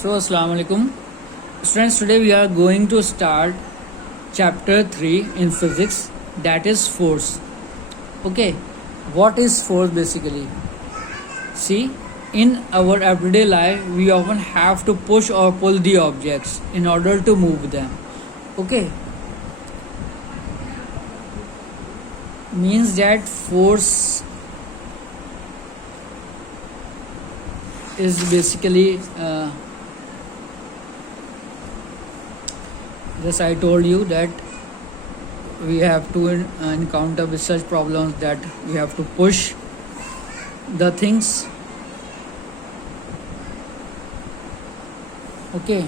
So, Assalamu alaikum. Students, today we are going to start chapter 3 in physics, that is force. Okay, what is force basically? See, in our everyday life, we often have to push or pull the objects in order to move them. Okay, means that force is basically just I told you that we have to encounter with such problems that we have to push the things. Okay,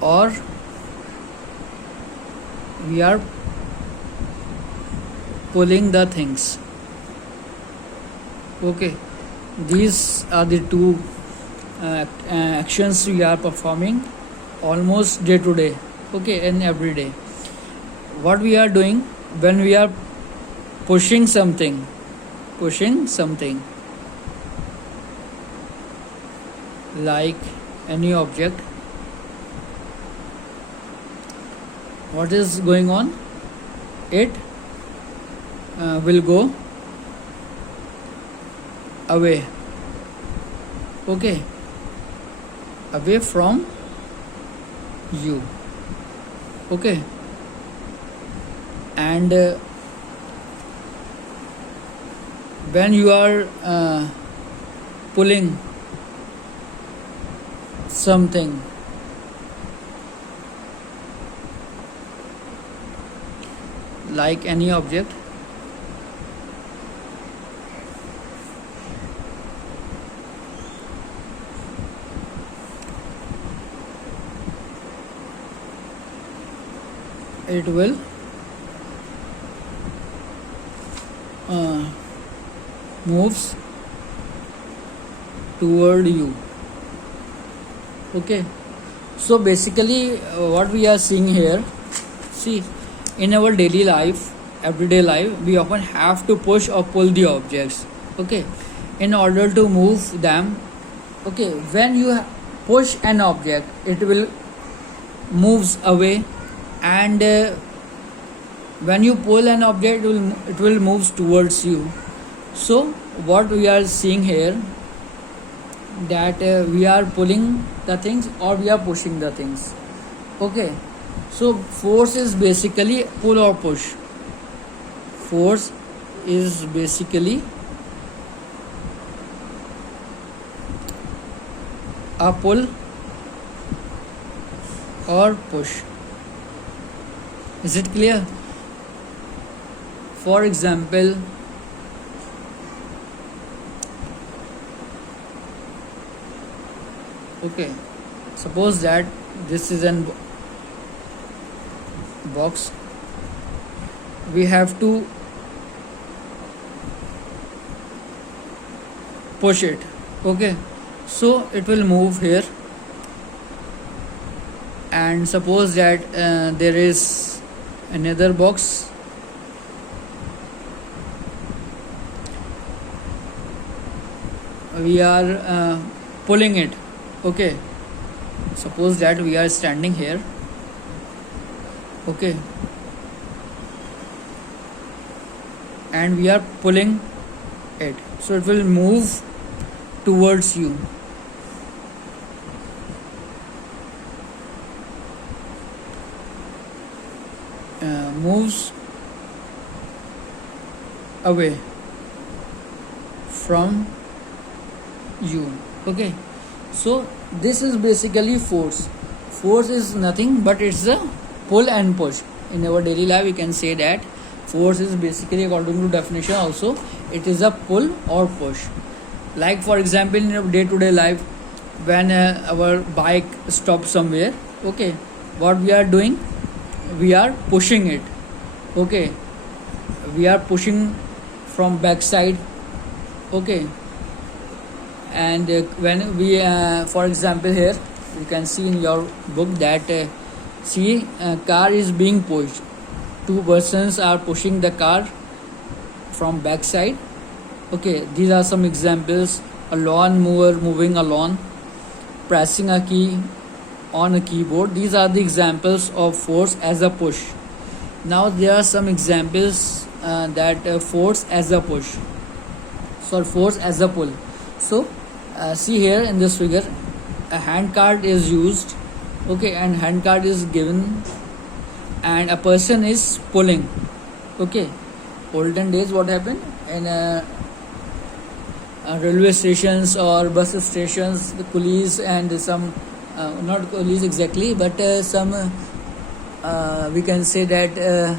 or we are pulling the things. Okay, these are the two actions we are performing almost day to day. Okay, and every day. What we are doing when we are pushing something like any object, what is going on? It will go away. Okay, away from you. Okay, and when you are pulling something like any object, it will moves toward you. Okay, so basically what we are seeing here, see, in our daily life, everyday life, we often have to push or pull the objects. Okay, in order to move them. Okay, when you push an object, it will moves away, and when you pull an object, it will moves towards you. So what we are seeing here, that we are pulling the things or we are pushing the things. Okay, so force is basically pull or push. Force is basically a pull or push. Is it clear? For example, okay, suppose that this is an box. We have to push it. Okay, so it will move here, and suppose that there is another box. We are pulling it. Okay, suppose that we are standing here. Okay, and we are pulling it, so it will move towards you. Moves away from you. Okay, so this is basically force. Force is nothing but it's a pull and push. In our daily life, we can say that force is basically, according to definition also, it is a pull or push. Like for example, in our day-to-day life, when our bike stops somewhere, okay, what we are doing, we are pushing it. Okay, we are pushing from backside. Okay, and when we for example here you can see in your book that see, car is being pushed. Two persons are pushing the car from backside. Okay, these are some examples a lawn mower moving a lawn, pressing a key on a keyboard. These are the examples of force as a push. Now there are some examples that force as a push, so force as a pull. So see here in this figure, a hand card is used, okay, and hand card is given and a person is pulling, okay. Olden days what happened in railway stations or bus stations, the coolies and some not coolies exactly, but some we can say that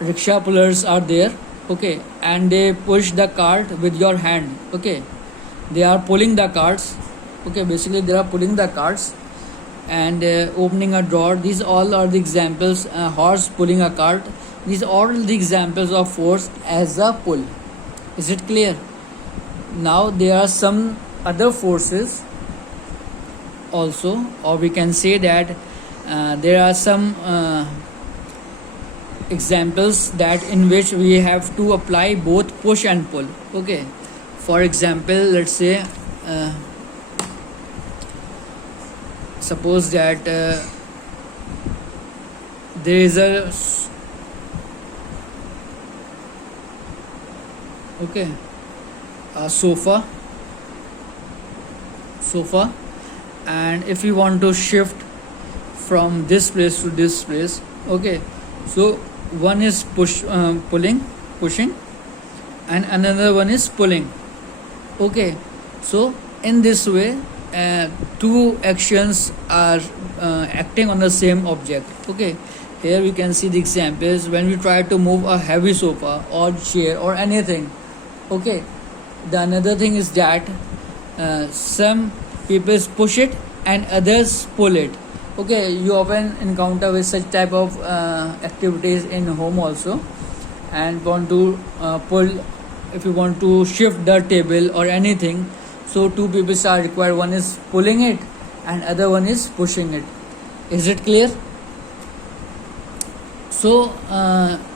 rickshaw pullers are there, okay, and they push the cart with your hand, okay. They are pulling the carts, okay, basically they are pulling the carts and opening a drawer. These all are the examples. Horse pulling a cart. These are all the examples of force as a pull. Is it clear? Now there are some other forces also, or we can say that there are some examples that in which we have to apply both push and pull, okay. For example, let's say suppose that there is a sofa, and if you want to shift from this place to this place, okay, so one is pushing and another one is pulling, okay. So in this way two actions are acting on the same object, okay. Here we can see the examples when we try to move a heavy sofa or chair or anything, okay. The another thing is that some people push it and others pull it, okay. You often encounter with such type of activities in home also, and want to pull, if you want to shift the table or anything, so two people are required, one is pulling it and other one is pushing it. Is it clear? So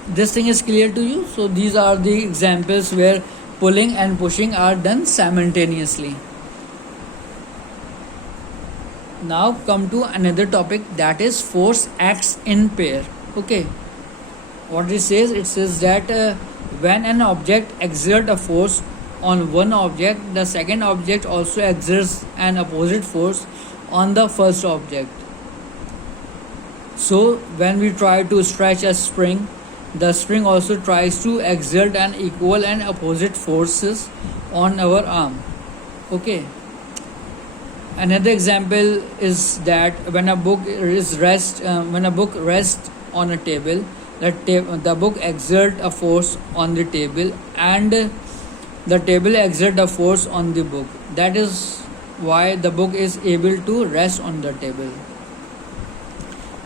this thing is clear to you. So these are the examples where pulling and pushing are done simultaneously. Now come to another topic, that is force acts in pair, okay. What it says that when an object exerts a force on one object, the second object also exerts an opposite force on the first object. So when we try to stretch a spring, the spring also tries to exert an equal and opposite forces on our arm, okay. Another example is that when a book rests on a table, the book exerts a force on the table and the table exerts a force on the book. That is why the book is able to rest on the table,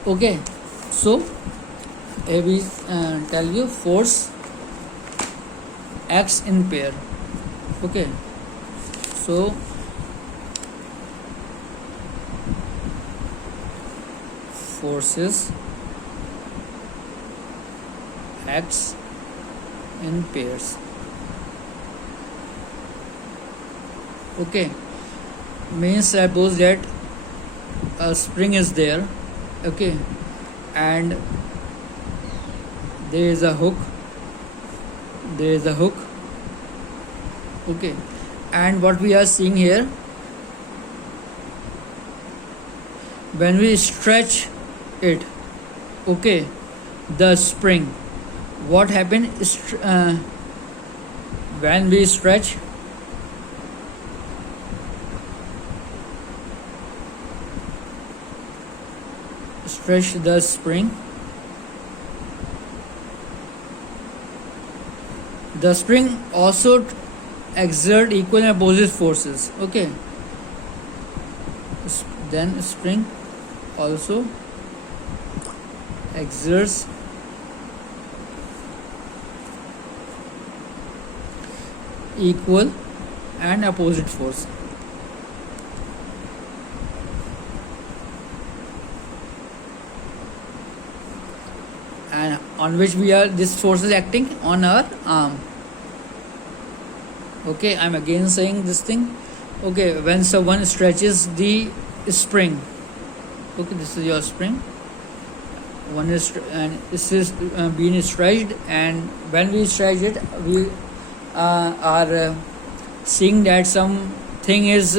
okay. So here we tell you force acts in pair, okay. So forces acts in pairs, okay. Means suppose that a spring is there, okay, and there is a hook, okay, and what we are seeing here, when we stretch it, okay, the spring, what happened when we stretch the spring, the spring also exert equal and opposite forces, okay. Then spring also exerts equal and opposite force. And on which we are, this force is acting on our arm. Okay, I'm again saying this thing. Okay, when someone stretches the spring, okay, this is your spring, one is and this is being stretched, and when we stretch it, we are seeing that something is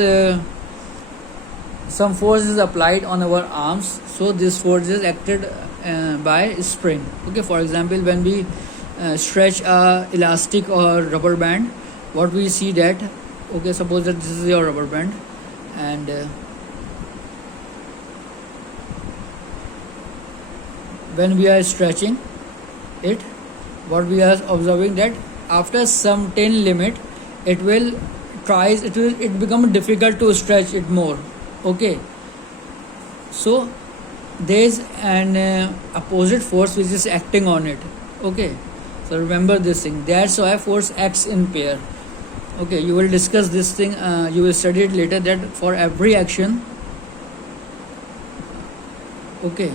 some force is applied on our arms, so this force is acted by spring. Okay, for example, when we stretch a elastic or rubber band, what we see that, okay, suppose that this is your rubber band, and when we are stretching it, what we are observing that after some 10 limit, it will become difficult to stretch it more. Okay, so there is an opposite force which is acting on it. Okay, so remember this thing, that's why force acts in pair. Okay, you will discuss this thing, you will study it later, that for every action, okay,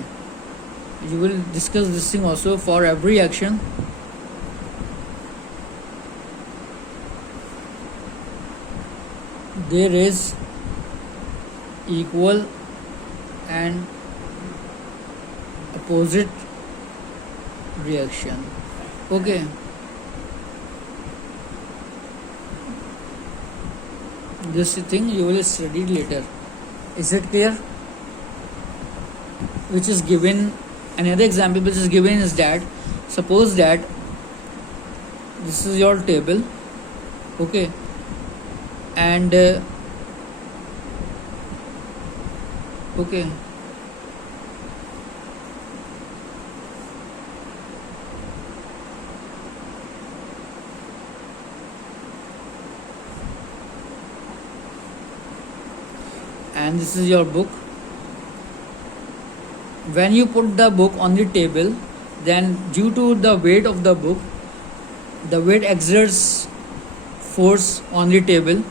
you will discuss this thing also, for every action there is equal and opposite reaction. Okay, this thing you will study later. Is it clear? Which is given, another example which is given is that, suppose that this is your table, okay, and okay, and this is your book. When you put the book on the table, then due to the weight of the book, the weight exerts force on the table.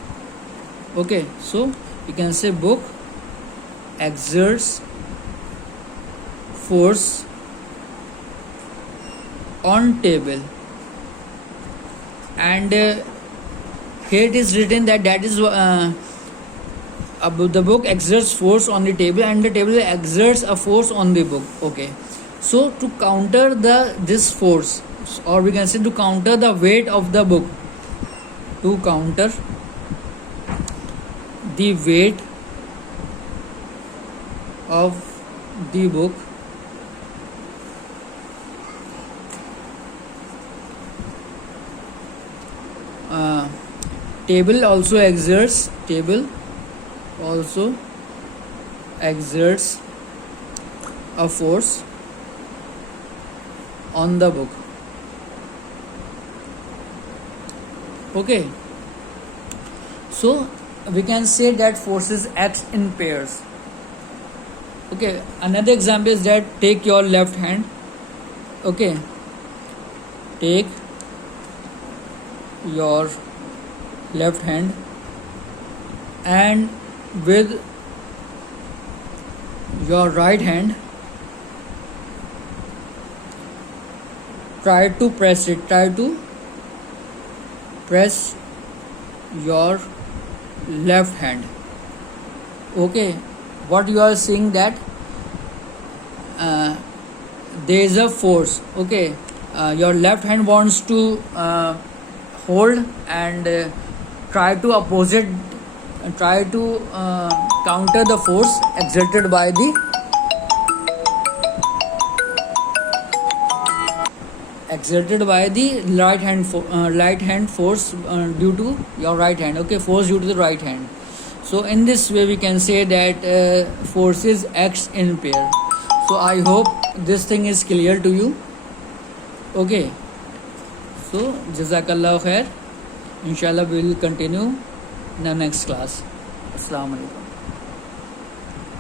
Okay, so you can say book exerts force on table, and here it is written that is the book exerts force on the table, and the table exerts a force on the book. Okay, so to counter this force, or we can say to counter the weight of the book, to counter the weight of the book, table also exerts a force on the book. Okay, so we can say that forces act in pairs. Okay, another example is that, take your left hand. Okay, take your left hand, and with your right hand try to press your left hand. Okay, what you are seeing that there is a force. Okay, your left hand wants to hold and try to counter the force exerted by the right hand force due to your right hand. Okay, force due to the right hand. So in this way we can say that forces acts in pair. So I hope this thing is clear to you. Okay, so jazakallah khair. Inshallah we will continue in the next class. Assalamu alaikum.